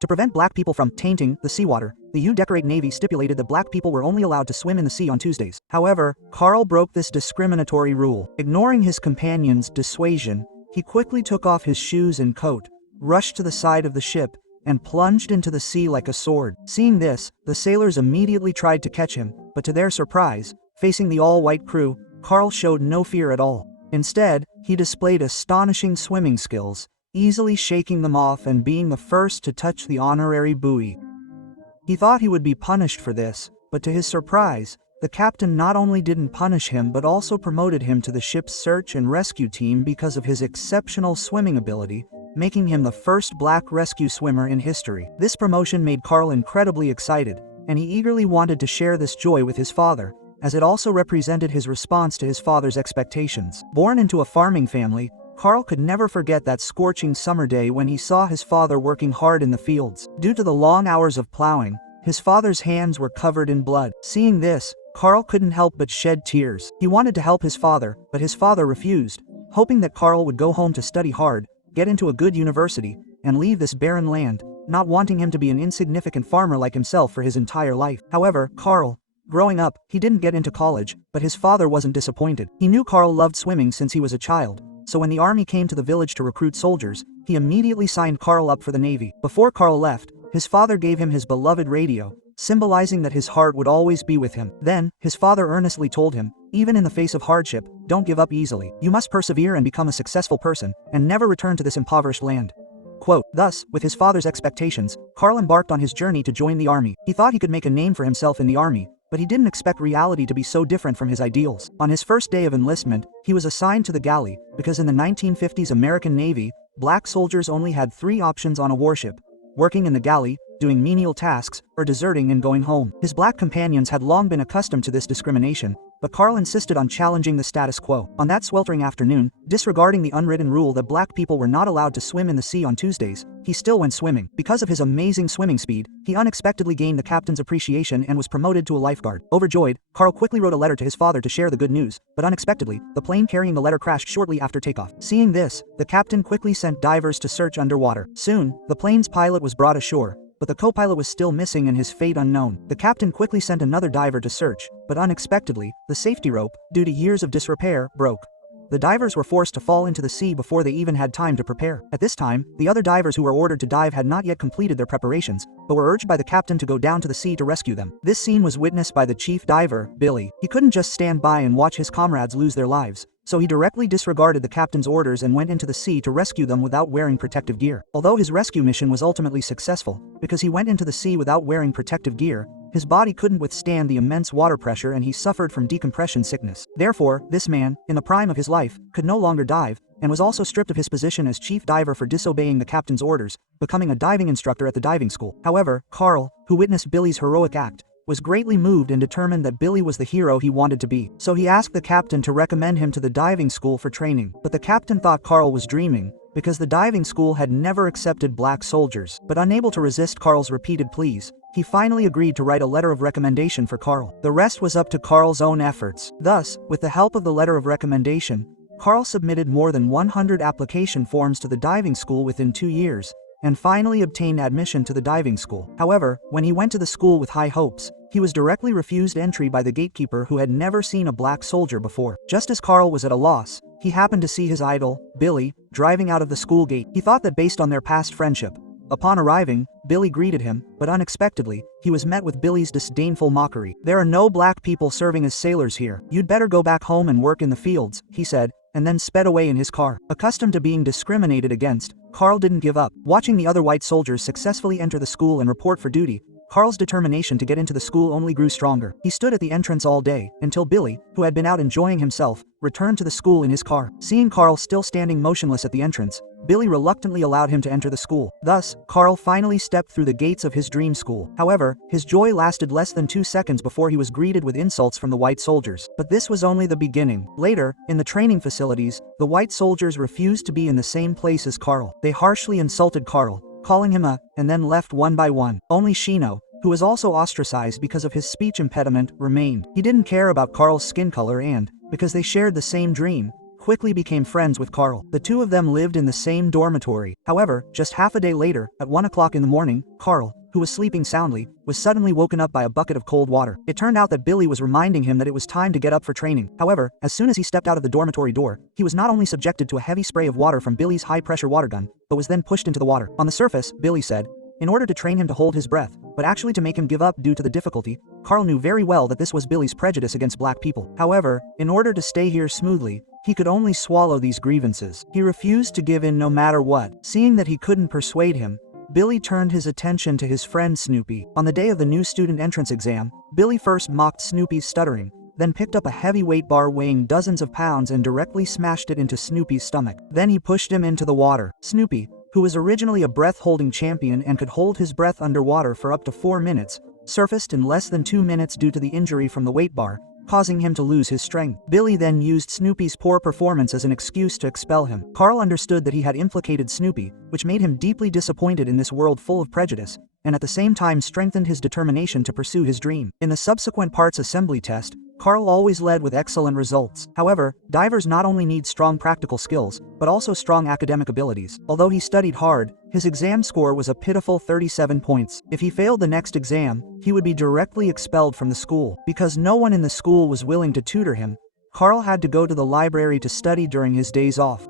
To prevent black people from tainting the seawater, the U-Decorate Navy stipulated that black people were only allowed to swim in the sea on Tuesdays. However, Carl broke this discriminatory rule. Ignoring his companion's dissuasion, he quickly took off his shoes and coat, rushed to the side of the ship, and plunged into the sea like a sword. Seeing this, the sailors immediately tried to catch him, but to their surprise, facing the all-white crew, Carl showed no fear at all. Instead, he displayed astonishing swimming skills, easily shaking them off and being the first to touch the honorary buoy. He thought he would be punished for this, but to his surprise, the captain not only didn't punish him but also promoted him to the ship's search and rescue team because of his exceptional swimming ability, making him the first black rescue swimmer in history. This promotion made Carl incredibly excited, and he eagerly wanted to share this joy with his father, as it also represented his response to his father's expectations. Born into a farming family, Carl could never forget that scorching summer day when he saw his father working hard in the fields. Due to the long hours of plowing, his father's hands were covered in blood. Seeing this, Carl couldn't help but shed tears. He wanted to help his father, but his father refused, hoping that Carl would go home to study hard, get into a good university, and leave this barren land, not wanting him to be an insignificant farmer like himself for his entire life. However, Carl, growing up, he didn't get into college, but his father wasn't disappointed. He knew Carl loved swimming since he was a child, so when the army came to the village to recruit soldiers, he immediately signed Carl up for the Navy. Before Carl left, his father gave him his beloved radio, symbolizing that his heart would always be with him. Then, his father earnestly told him, even in the face of hardship, don't give up easily. You must persevere and become a successful person, and never return to this impoverished land. Quote, thus, with his father's expectations, Carl embarked on his journey to join the army. He thought he could make a name for himself in the army, but he didn't expect reality to be so different from his ideals. On his first day of enlistment, he was assigned to the galley, because in the 1950s American Navy, black soldiers only had 3 options on a warship: working in the galley, doing menial tasks, or deserting and going home. His black companions had long been accustomed to this discrimination, but Carl insisted on challenging the status quo. On that sweltering afternoon, disregarding the unwritten rule that black people were not allowed to swim in the sea on Tuesdays, he still went swimming. Because of his amazing swimming speed, he unexpectedly gained the captain's appreciation and was promoted to a lifeguard. Overjoyed, Carl quickly wrote a letter to his father to share the good news, but unexpectedly, the plane carrying the letter crashed shortly after takeoff. Seeing this, the captain quickly sent divers to search underwater. Soon, the plane's pilot was brought ashore, but the co-pilot was still missing and his fate unknown. The captain quickly sent another diver to search, but unexpectedly, the safety rope, due to years of disrepair, broke. The divers were forced to fall into the sea before they even had time to prepare. At this time, the other divers who were ordered to dive had not yet completed their preparations, but were urged by the captain to go down to the sea to rescue them. This scene was witnessed by the chief diver, Billy. He couldn't just stand by and watch his comrades lose their lives, so he directly disregarded the captain's orders and went into the sea to rescue them without wearing protective gear. Although his rescue mission was ultimately successful, because he went into the sea without wearing protective gear, his body couldn't withstand the immense water pressure and he suffered from decompression sickness. Therefore, this man, in the prime of his life, could no longer dive, and was also stripped of his position as chief diver for disobeying the captain's orders, becoming a diving instructor at the diving school. However, Carl, who witnessed Billy's heroic act, was greatly moved and determined that Billy was the hero he wanted to be. So he asked the captain to recommend him to the diving school for training. But the captain thought Carl was dreaming, because the diving school had never accepted black soldiers. But unable to resist Carl's repeated pleas, he finally agreed to write a letter of recommendation for Carl. The rest was up to Carl's own efforts. Thus, with the help of the letter of recommendation, Carl submitted more than 100 application forms to the diving school within 2 years, and finally obtained admission to the diving school. However, when he went to the school with high hopes, he was directly refused entry by the gatekeeper who had never seen a black soldier before. Just as Carl was at a loss, he happened to see his idol, Billy, driving out of the school gate. He thought that based on their past friendship. Upon arriving, Billy greeted him, but unexpectedly, he was met with Billy's disdainful mockery. "There are no black people serving as sailors here. You'd better go back home and work in the fields," he said, and then sped away in his car. Accustomed to being discriminated against, Carl didn't give up. Watching the other white soldiers successfully enter the school and report for duty, Carl's determination to get into the school only grew stronger. He stood at the entrance all day, until Billy, who had been out enjoying himself, returned to the school in his car. Seeing Carl still standing motionless at the entrance, Billy reluctantly allowed him to enter the school. Thus, Carl finally stepped through the gates of his dream school. However, his joy lasted less than 2 seconds before he was greeted with insults from the white soldiers. But this was only the beginning. Later, in the training facilities, the white soldiers refused to be in the same place as Carl. They harshly insulted Carl, calling him and then left one by one. Only Shino, who was also ostracized because of his speech impediment, remained. He didn't care about Carl's skin color and, because they shared the same dream, quickly became friends with Carl. The two of them lived in the same dormitory. However, just half a day later, at 1 o'clock in the morning, Carl, who was sleeping soundly, was suddenly woken up by a bucket of cold water. It turned out that Billy was reminding him that it was time to get up for training. However, as soon as he stepped out of the dormitory door, he was not only subjected to a heavy spray of water from Billy's high-pressure water gun, but was then pushed into the water. On the surface, Billy said, in order to train him to hold his breath, but actually to make him give up due to the difficulty. Carl knew very well that this was Billy's prejudice against black people. However, in order to stay here smoothly, he could only swallow these grievances. He refused to give in no matter what. Seeing that he couldn't persuade him, Billy turned his attention to his friend Snoopy. On the day of the new student entrance exam, Billy first mocked Snoopy's stuttering, then picked up a heavy weight bar weighing dozens of pounds and directly smashed it into Snoopy's stomach. Then he pushed him into the water. Snoopy, who was originally a breath-holding champion and could hold his breath underwater for up to 4 minutes, surfaced in less than 2 minutes due to the injury from the weight bar, causing him to lose his strength. Billy then used Snoopy's poor performance as an excuse to expel him. Carl understood that he had implicated Snoopy, which made him deeply disappointed in this world full of prejudice, and at the same time strengthened his determination to pursue his dream. In the subsequent parts assembly test, Carl always led with excellent results. However, divers not only need strong practical skills, but also strong academic abilities. Although he studied hard, his exam score was a pitiful 37 points. If he failed the next exam, he would be directly expelled from the school. Because no one in the school was willing to tutor him, Carl had to go to the library to study during his days off.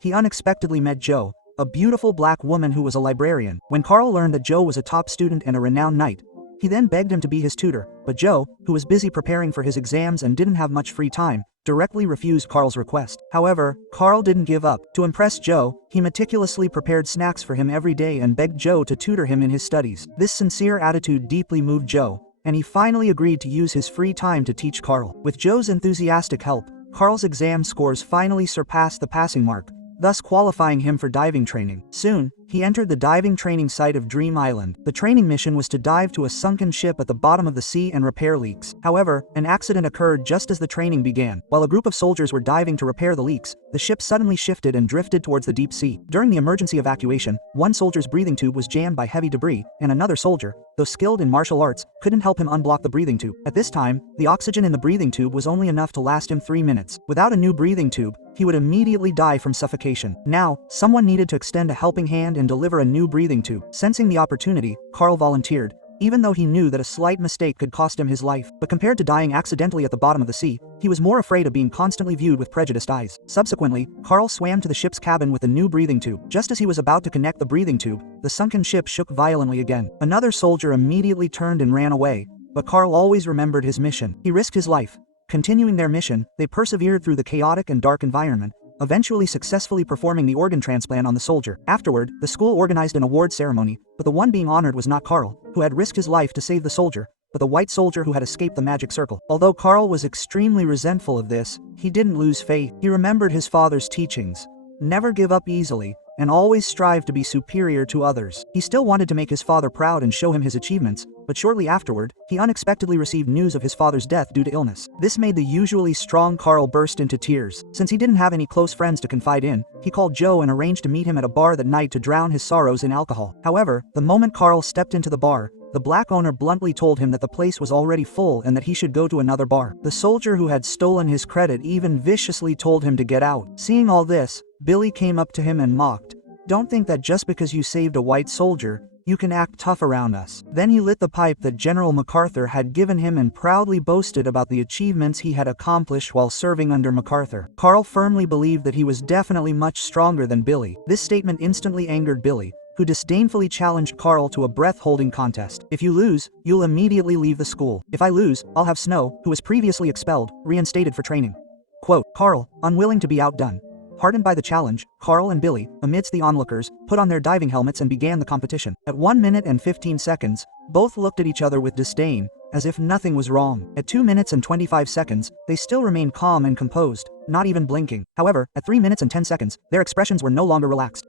He unexpectedly met Jo, a beautiful black woman who was a librarian. When Carl learned that Jo was a top student and a renowned knight, he then begged him to be his tutor, but Jo, who was busy preparing for his exams and didn't have much free time, directly refused Carl's request. However, Carl didn't give up. To impress Jo, he meticulously prepared snacks for him every day and begged Jo to tutor him in his studies. This sincere attitude deeply moved Jo, and he finally agreed to use his free time to teach Carl. With Jo's enthusiastic help, Carl's exam scores finally surpassed the passing mark, thus qualifying him for diving training. Soon, he entered the diving training site of Dream Island. The training mission was to dive to a sunken ship at the bottom of the sea and repair leaks. However, an accident occurred just as the training began. While a group of soldiers were diving to repair the leaks, the ship suddenly shifted and drifted towards the deep sea. During the emergency evacuation, one soldier's breathing tube was jammed by heavy debris, and another soldier, though skilled in martial arts, couldn't help him unblock the breathing tube. At this time, the oxygen in the breathing tube was only enough to last him 3 minutes. Without a new breathing tube, he would immediately die from suffocation. Now, someone needed to extend a helping hand and deliver a new breathing tube. Sensing the opportunity, Carl volunteered, even though he knew that a slight mistake could cost him his life. But compared to dying accidentally at the bottom of the sea, he was more afraid of being constantly viewed with prejudiced eyes. Subsequently, Carl swam to the ship's cabin with the new breathing tube. Just as he was about to connect the breathing tube, the sunken ship shook violently again. Another soldier immediately turned and ran away, but Carl always remembered his mission. He risked his life. Continuing their mission, they persevered through the chaotic and dark environment, eventually successfully performing the organ transplant on the soldier. Afterward, the school organized an award ceremony, but the one being honored was not Carl, who had risked his life to save the soldier, but the white soldier who had escaped the magic circle. Although Carl was extremely resentful of this, he didn't lose faith. He remembered his father's teachings: never give up easily, and always strive to be superior to others. He still wanted to make his father proud and show him his achievements, but shortly afterward, he unexpectedly received news of his father's death due to illness. This made the usually strong Carl burst into tears. Since he didn't have any close friends to confide in, he called Jo and arranged to meet him at a bar that night to drown his sorrows in alcohol. However, the moment Carl stepped into the bar, the black owner bluntly told him that the place was already full and that he should go to another bar. The soldier who had stolen his credit even viciously told him to get out. Seeing all this, Billy came up to him and mocked, "Don't think that just because you saved a white soldier, you can act tough around us." Then he lit the pipe that General MacArthur had given him and proudly boasted about the achievements he had accomplished while serving under MacArthur. Carl firmly believed that he was definitely much stronger than Billy. This statement instantly angered Billy, who disdainfully challenged Carl to a breath-holding contest. "If you lose, you'll immediately leave the school. If I lose, I'll have Snow, who was previously expelled, reinstated for training." Quote, Carl, unwilling to be outdone. Heartened by the challenge, Carl and Billy, amidst the onlookers, put on their diving helmets and began the competition. At 1 minute and 15 seconds, both looked at each other with disdain, as if nothing was wrong. At 2 minutes and 25 seconds, they still remained calm and composed, not even blinking. However, at 3 minutes and 10 seconds, their expressions were no longer relaxed.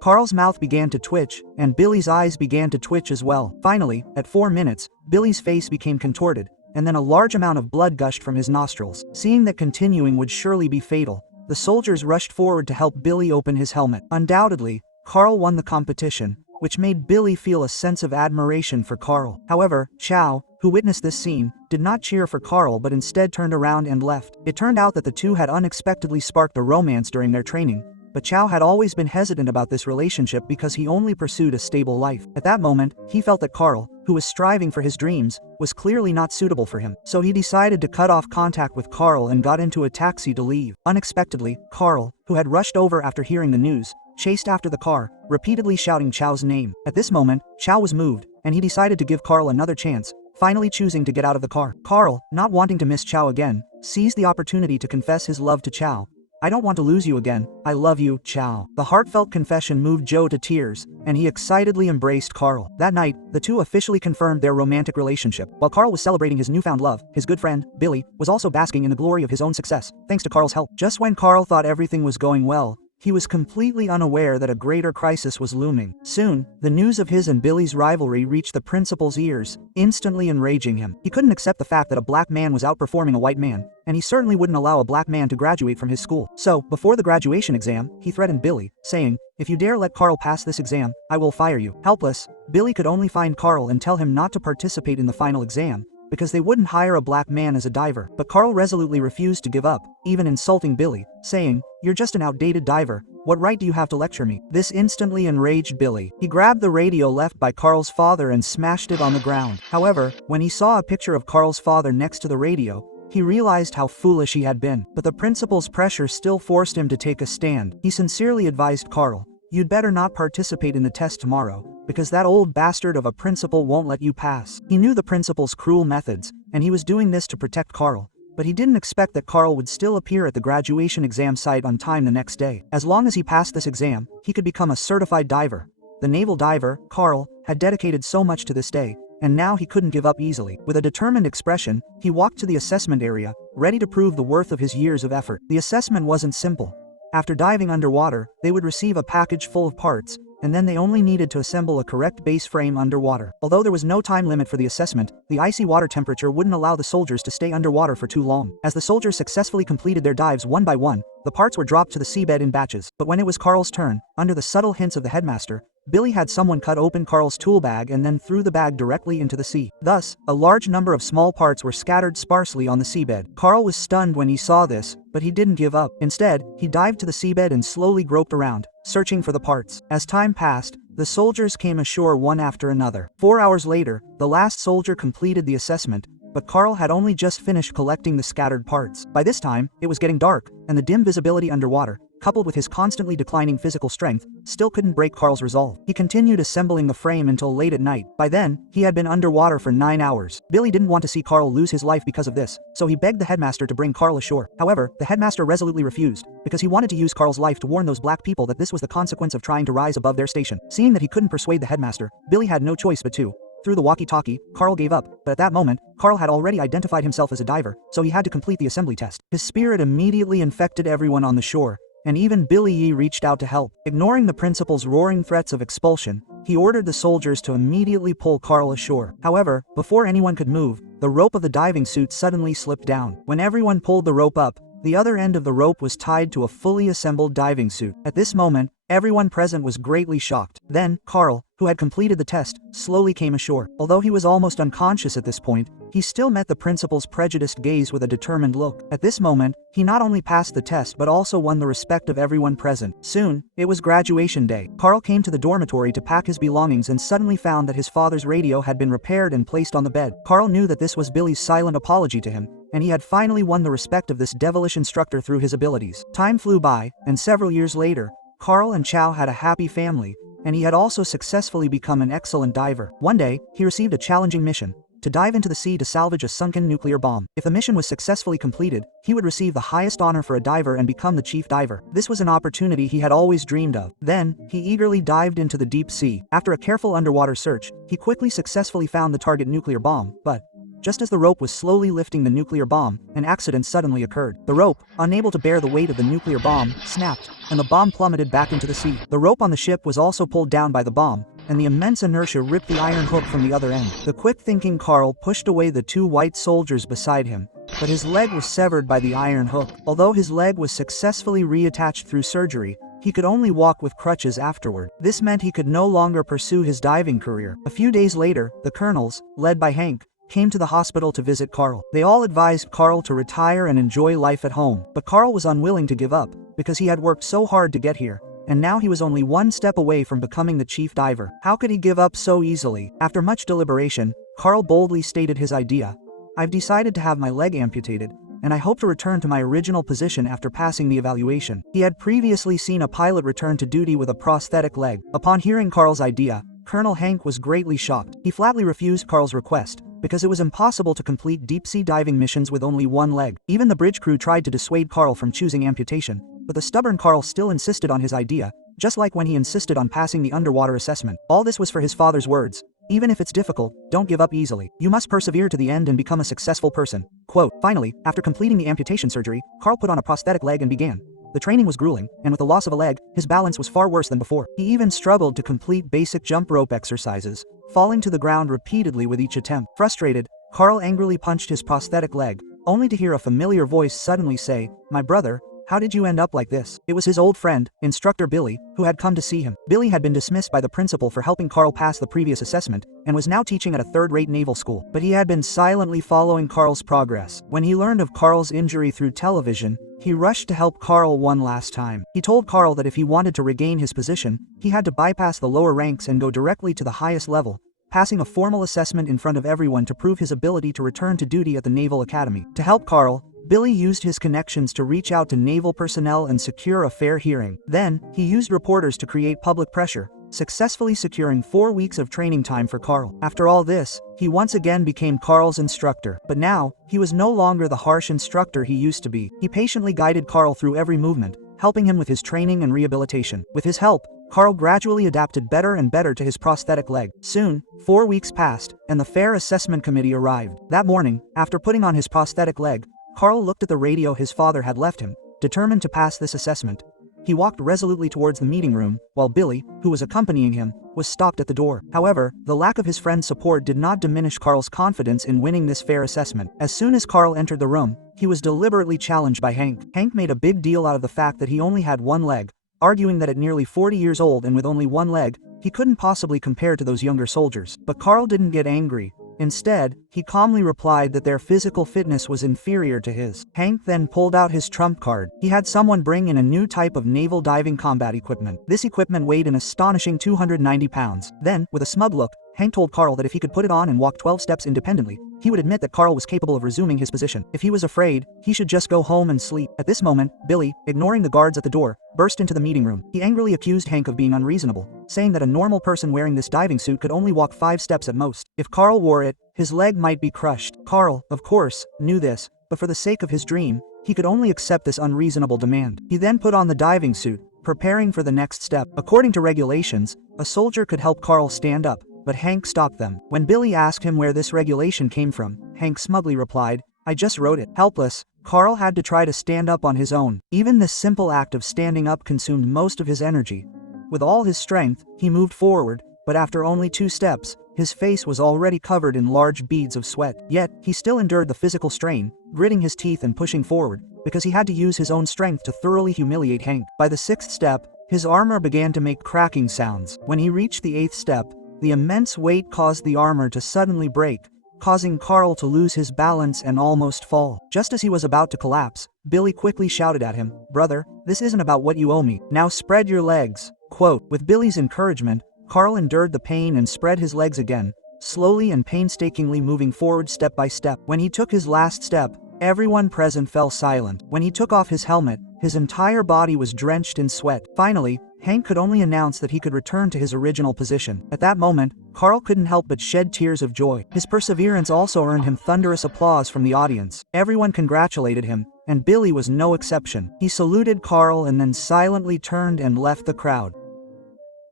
Carl's mouth began to twitch, and Billy's eyes began to twitch as well. Finally, at 4 minutes, Billy's face became contorted, and then a large amount of blood gushed from his nostrils. Seeing that continuing would surely be fatal, the soldiers rushed forward to help Billy open his helmet. Undoubtedly, Carl won the competition, which made Billy feel a sense of admiration for Carl. However, Chow, who witnessed this scene, did not cheer for Carl but instead turned around and left. It turned out that the two had unexpectedly sparked a romance during their training, but Chow had always been hesitant about this relationship because he only pursued a stable life. At that moment, he felt that Carl, who was striving for his dreams, was clearly not suitable for him. So he decided to cut off contact with Carl and got into a taxi to leave. Unexpectedly, Carl, who had rushed over after hearing the news, chased after the car, repeatedly shouting Chow's name. At this moment, Chow was moved, and he decided to give Carl another chance, finally choosing to get out of the car. Carl, not wanting to miss Chow again, seized the opportunity to confess his love to Chow. "I don't want to lose you again. I love you, Chow." The heartfelt confession moved Joe to tears, and he excitedly embraced Carl. That night, the two officially confirmed their romantic relationship. While Carl was celebrating his newfound love, his good friend, Billy, was also basking in the glory of his own success, thanks to Carl's help. Just when Carl thought everything was going well, he was completely unaware that a greater crisis was looming. Soon, the news of his and Billy's rivalry reached the principal's ears, instantly enraging him. He couldn't accept the fact that a black man was outperforming a white man, and he certainly wouldn't allow a black man to graduate from his school. So, before the graduation exam, he threatened Billy, saying, "If you dare let Carl pass this exam, I will fire you." Helpless, Billy could only find Carl and tell him not to participate in the final exam, because they wouldn't hire a black man as a diver. But Carl resolutely refused to give up, even insulting Billy, saying, "You're just an outdated diver. What right do you have to lecture me?" This instantly enraged Billy. He grabbed the radio left by Carl's father and smashed it on the ground. However, when he saw a picture of Carl's father next to the radio, he realized how foolish he had been. But the principal's pressure still forced him to take a stand. He sincerely advised Carl, "You'd better not participate in the test tomorrow, because that old bastard of a principal won't let you pass." He knew the principal's cruel methods, and he was doing this to protect Carl, but he didn't expect that Carl would still appear at the graduation exam site on time the next day. As long as he passed this exam, he could become a certified diver. The naval diver, Carl, had dedicated so much to this day, and now he couldn't give up easily. With a determined expression, he walked to the assessment area, ready to prove the worth of his years of effort. The assessment wasn't simple. After diving underwater, they would receive a package full of parts, and then they only needed to assemble a correct base frame underwater. Although there was no time limit for the assessment, the icy water temperature wouldn't allow the soldiers to stay underwater for too long. As the soldiers successfully completed their dives one by one, the parts were dropped to the seabed in batches. But when it was Carl's turn, under the subtle hints of the headmaster, Billy had someone cut open Carl's tool bag and then threw the bag directly into the sea. Thus, a large number of small parts were scattered sparsely on the seabed. Carl was stunned when he saw this, but he didn't give up. Instead, he dived to the seabed and slowly groped around, searching for the parts. As time passed, the soldiers came ashore one after another. 4 hours later, the last soldier completed the assessment, but Carl had only just finished collecting the scattered parts. By this time, it was getting dark, and the dim visibility underwater, coupled with his constantly declining physical strength, still couldn't break Carl's resolve. He continued assembling the frame until late at night. By then, he had been underwater for 9 hours. Billy didn't want to see Carl lose his life because of this, so he begged the headmaster to bring Carl ashore. However, the headmaster resolutely refused, because he wanted to use Carl's life to warn those black people that this was the consequence of trying to rise above their station. Seeing that he couldn't persuade the headmaster, Billy had no choice but to. Through the walkie-talkie, Carl gave up, but at that moment, Carl had already identified himself as a diver, so he had to complete the assembly test. His spirit immediately infected everyone on the shore, and even Billy Yee reached out to help. Ignoring the principal's roaring threats of expulsion, he ordered the soldiers to immediately pull Carl ashore. However, before anyone could move, the rope of the diving suit suddenly slipped down. When everyone pulled the rope up, the other end of the rope was tied to a fully assembled diving suit. At this moment, everyone present was greatly shocked. Then, Carl, who had completed the test, slowly came ashore. Although he was almost unconscious at this point, he still met the principal's prejudiced gaze with a determined look. At this moment, he not only passed the test but also won the respect of everyone present. Soon, it was graduation day. Carl came to the dormitory to pack his belongings and suddenly found that his father's radio had been repaired and placed on the bed. Carl knew that this was Billy's silent apology to him, and he had finally won the respect of this devilish instructor through his abilities. Time flew by, and several years later, Carl and Chow had a happy family, and he had also successfully become an excellent diver. One day, he received a challenging mission: to dive into the sea to salvage a sunken nuclear bomb. If the mission was successfully completed, he would receive the highest honor for a diver and become the chief diver. This was an opportunity he had always dreamed of. Then, he eagerly dived into the deep sea. After a careful underwater search, he quickly successfully found the target nuclear bomb, but just as the rope was slowly lifting the nuclear bomb, an accident suddenly occurred. The rope, unable to bear the weight of the nuclear bomb, snapped, and the bomb plummeted back into the sea. The rope on the ship was also pulled down by the bomb, and the immense inertia ripped the iron hook from the other end. The quick-thinking Carl pushed away the two white soldiers beside him, but his leg was severed by the iron hook. Although his leg was successfully reattached through surgery, he could only walk with crutches afterward. This meant he could no longer pursue his diving career. A few days later, the colonels, led by Hank, came to the hospital to visit Carl. They all advised Carl to retire and enjoy life at home, but Carl was unwilling to give up because he had worked so hard to get here, and now he was only one step away from becoming the chief diver. How could he give up so easily? After much deliberation, Carl boldly stated his idea. "I've decided to have my leg amputated, and I hope to return to my original position after passing the evaluation." He had previously seen a pilot return to duty with a prosthetic leg. Upon hearing Carl's idea, Colonel Hank was greatly shocked. He flatly refused Carl's request, because it was impossible to complete deep-sea diving missions with only one leg. Even the bridge crew tried to dissuade Carl from choosing amputation, but the stubborn Carl still insisted on his idea, just like when he insisted on passing the underwater assessment. All this was for his father's words. "Even if it's difficult, don't give up easily. You must persevere to the end and become a successful person." Quote. Finally, after completing the amputation surgery, Carl put on a prosthetic leg and began. The training was grueling, and with the loss of a leg, his balance was far worse than before. He even struggled to complete basic jump rope exercises, falling to the ground repeatedly with each attempt. Frustrated, Carl angrily punched his prosthetic leg, only to hear a familiar voice suddenly say, "My brother, how did you end up like this?" It was his old friend, Instructor Billy, who had come to see him. Billy had been dismissed by the principal for helping Carl pass the previous assessment, and was now teaching at a third-rate naval school. But he had been silently following Carl's progress. When he learned of Carl's injury through television, he rushed to help Carl one last time. He told Carl that if he wanted to regain his position, he had to bypass the lower ranks and go directly to the highest level, passing a formal assessment in front of everyone to prove his ability to return to duty at the Naval Academy. To help Carl, Billy used his connections to reach out to naval personnel and secure a fair hearing. Then, he used reporters to create public pressure, successfully securing 4 weeks of training time for Carl. After all this, he once again became Carl's instructor. But now, he was no longer the harsh instructor he used to be. He patiently guided Carl through every movement, helping him with his training and rehabilitation. With his help, Carl gradually adapted better and better to his prosthetic leg. Soon, 4 weeks passed, and the fair assessment committee arrived. That morning, after putting on his prosthetic leg, Carl looked at the radio his father had left him, determined to pass this assessment. He walked resolutely towards the meeting room, while Billy, who was accompanying him, was stopped at the door. However, the lack of his friend's support did not diminish Carl's confidence in winning this fair assessment. As soon as Carl entered the room, he was deliberately challenged by Hank. Hank made a big deal out of the fact that he only had one leg, arguing that at nearly 40 years old and with only one leg, he couldn't possibly compare to those younger soldiers. But Carl didn't get angry. Instead, he calmly replied that their physical fitness was inferior to his. Hank then pulled out his trump card. He had someone bring in a new type of naval diving combat equipment. This equipment weighed an astonishing 290 pounds. Then, with a smug look, Hank told Carl that if he could put it on and walk 12 steps independently, he would admit that Carl was capable of resuming his position. If he was afraid, he should just go home and sleep. At this moment, Billy, ignoring the guards at the door, burst into the meeting room. He angrily accused Hank of being unreasonable, saying that a normal person wearing this diving suit could only walk 5 steps at most. If Carl wore it, his leg might be crushed. Carl, of course, knew this, but for the sake of his dream, he could only accept this unreasonable demand. He then put on the diving suit, preparing for the next step. According to regulations, a soldier could help Carl stand up, but Hank stopped them. When Billy asked him where this regulation came from, Hank smugly replied, "I just wrote it." Helpless, Carl had to try to stand up on his own. Even this simple act of standing up consumed most of his energy. With all his strength, he moved forward, but after only 2 steps, his face was already covered in large beads of sweat. Yet, he still endured the physical strain, gritting his teeth and pushing forward, because he had to use his own strength to thoroughly humiliate Hank. By the 6th step, his armor began to make cracking sounds. When he reached the 8th step, the immense weight caused the armor to suddenly break, causing Carl to lose his balance and almost fall. Just as he was about to collapse, Billy quickly shouted at him, "Brother, this isn't about what you owe me. Now spread your legs." Quote. With Billy's encouragement, Carl endured the pain and spread his legs again, slowly and painstakingly moving forward step by step. When he took his last step, everyone present fell silent. When he took off his helmet, his entire body was drenched in sweat. Finally, Hank could only announce that he could return to his original position. At that moment, Carl couldn't help but shed tears of joy. His perseverance also earned him thunderous applause from the audience. Everyone congratulated him, and Billy was no exception. He saluted Carl and then silently turned and left the crowd.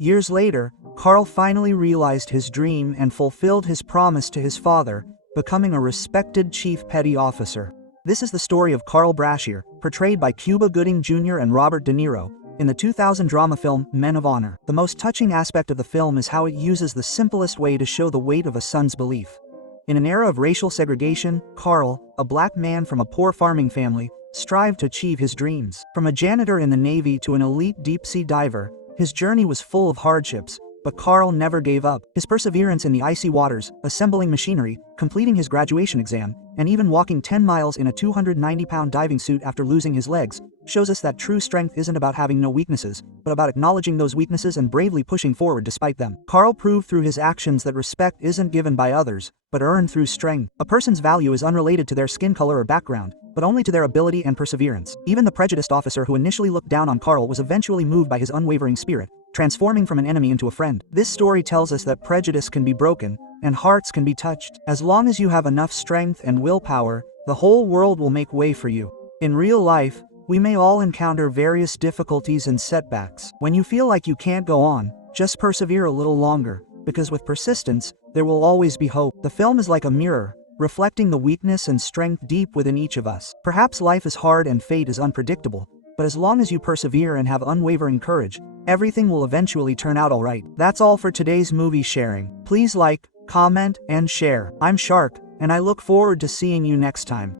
Years later, Carl finally realized his dream and fulfilled his promise to his father, becoming a respected chief petty officer. This is the story of Carl Brashear, portrayed by Cuba Gooding Jr. and Robert De Niro, in the 2000 drama film Men of Honor. The most touching aspect of the film is how it uses the simplest way to show the weight of a son's belief. In an era of racial segregation, Carl, a black man from a poor farming family, strived to achieve his dreams. From a janitor in the Navy to an elite deep-sea diver, his journey was full of hardships, but Carl never gave up. His perseverance in the icy waters, assembling machinery, completing his graduation exam, and even walking 10 miles in a 290-pound diving suit after losing his legs, shows us that true strength isn't about having no weaknesses, but about acknowledging those weaknesses and bravely pushing forward despite them. Carl proved through his actions that respect isn't given by others, but earned through strength. A person's value is unrelated to their skin color or background, but only to their ability and perseverance. Even the prejudiced officer who initially looked down on Carl was eventually moved by his unwavering spirit, transforming from an enemy into a friend. This story tells us that prejudice can be broken, and hearts can be touched. As long as you have enough strength and willpower, the whole world will make way for you. In real life, we may all encounter various difficulties and setbacks. When you feel like you can't go on, just persevere a little longer, because with persistence, there will always be hope. The film is like a mirror, reflecting the weakness and strength deep within each of us. Perhaps life is hard and fate is unpredictable, but as long as you persevere and have unwavering courage, everything will eventually turn out all right. That's all for today's movie sharing. Please like, comment, and share. I'm Shark, and I look forward to seeing you next time.